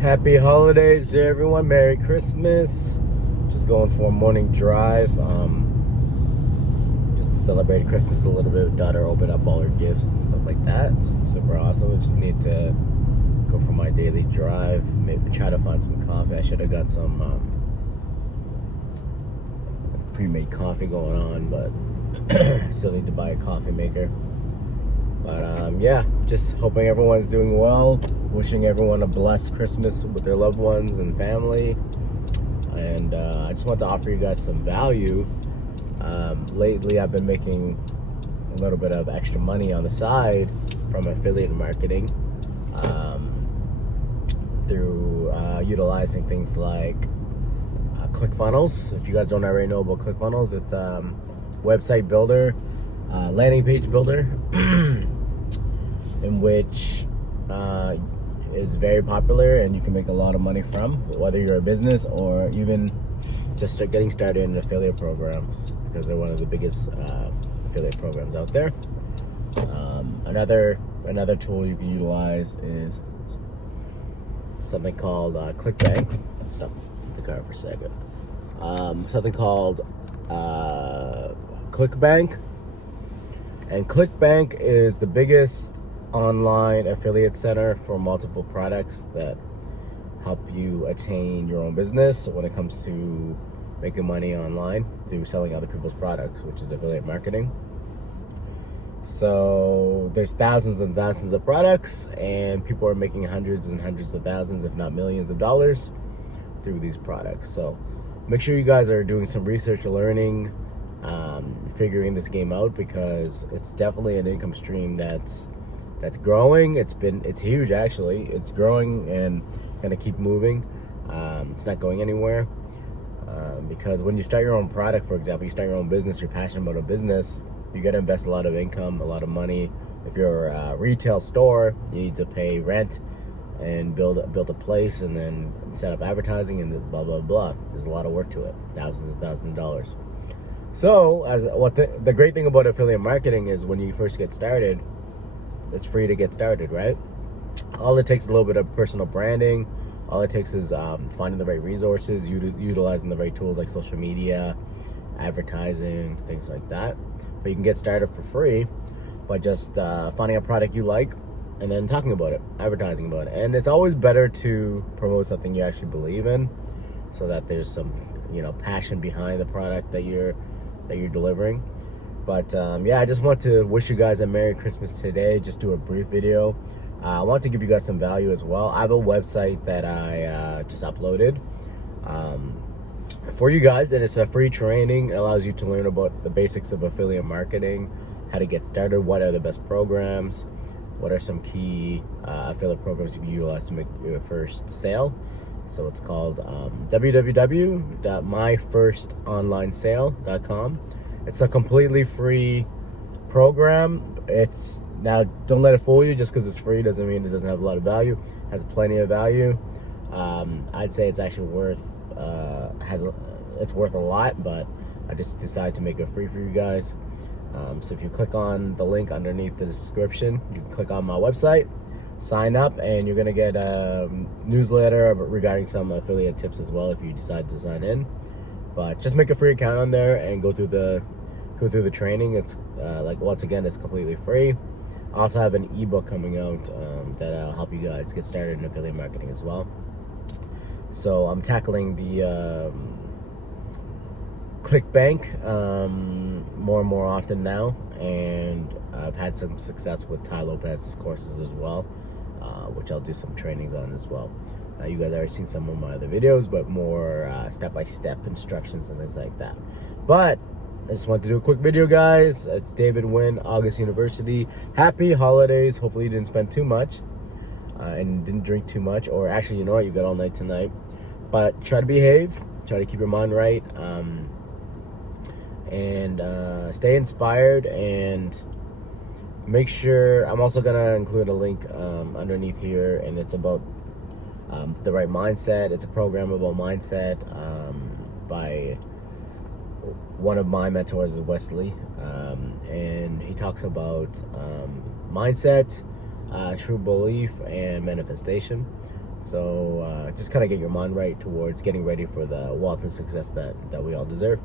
Happy holidays to everyone. Merry Christmas. Just going for a morning drive. Just celebrating Christmas a little bit. Daughter opened up all her gifts and stuff like that. It's super awesome. I just need to go for my daily drive. Maybe try to find some coffee. I should have got some pre-made coffee going on, but still need to buy a coffee maker. But yeah, just hoping everyone's doing well. Wishing everyone a blessed Christmas with their loved ones and family. And I just want to offer you guys some value. Lately, I've been making a little bit of extra money on the side from affiliate marketing through utilizing things like ClickFunnels. If you guys don't already know about ClickFunnels, it's a website builder, landing page builder, in which is very popular and you can make a lot of money from, whether you're a business or even just getting started in affiliate programs, because they're one of the biggest affiliate programs out there. Another tool you can utilize is something called ClickBank. Stop the car for a second. Something called ClickBank. And ClickBank is the biggest online affiliate center for multiple products that help you attain your own business when it comes to making money online through selling other people's products, which is affiliate marketing. So there's thousands and thousands of products, and people are making hundreds and hundreds of thousands, if not millions of dollars through these products. So make sure you guys are doing some research or learning, figuring this game out, because it's definitely an income stream that's growing. It's huge, actually. It's growing and gonna keep moving. It's not going anywhere, because when you start your own product, for example, you start your own business, you're passionate about a business, you got to invest a lot of income, a lot of money. If you're a retail store, you need to pay rent and build a place, and then set up advertising and blah blah blah. There's a lot of work to it, thousands and thousands of dollars. So the great thing about affiliate marketing is when you first get started, it's free to get started, right? All it takes is a little bit of personal branding. All it takes is finding the right resources, utilizing the right tools like social media, advertising, things like that. But you can get started for free by just finding a product you like and then talking about it, advertising about it. And it's always better to promote something you actually believe in, so that there's some, passion behind the product that you're delivering. But yeah, I just want to wish you guys a Merry Christmas today. Just do a brief video. I want to give you guys some value as well. I have a website that I just uploaded for you guys, and it's a free training. It allows you to learn about the basics of affiliate marketing, how to get started, what are the best programs, what are some key affiliate programs you can utilize to make your first sale. So it's called www.myfirstonlinesale.com. It's a completely free program. Now, don't let it fool you. Just because it's free doesn't mean it doesn't have a lot of value. It has plenty of value. I'd say it's actually worth it's worth a lot, but I just decided to make it free for you guys. So if you click on the link underneath the description, you can click on my website, sign up, and you're gonna get a newsletter regarding some affiliate tips as well if you decide to sign in. But just make a free account on there and go through the training. It's once again, it's completely free. I also have an ebook coming out that'll help you guys get started in affiliate marketing as well. So I'm tackling the ClickBank more and more often now, and I've had some success with Lopez courses as well, which I'll do some trainings on as well. You guys already seen some of my other videos, but more step-by-step instructions and things like that. But I just wanted to do a quick video, guys. It's David Wynn, August University. Happy holidays. Hopefully you didn't spend too much and didn't drink too much, or actually, you know what, you got all night tonight. But try to behave, try to keep your mind right, and stay inspired, and make sure, I'm also gonna include a link underneath here, and it's about the right mindset. It's a program about mindset by one of my mentors, is Wesley, and he talks about mindset, true belief, and manifestation. So just kind of get your mind right towards getting ready for the wealth and success that we all deserve.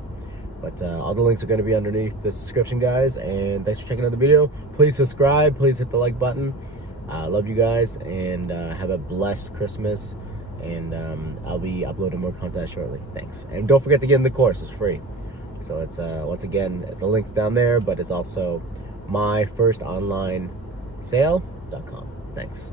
But all the links are going to be underneath the description, guys. And thanks for checking out the video. Please subscribe. Please hit the like button. Love you guys, and have a blessed Christmas. And I'll be uploading more content shortly. Thanks. And don't forget to get in the course. It's free. So it's once again, the link's down there, but it's also myfirstonlinesale.com. Thanks.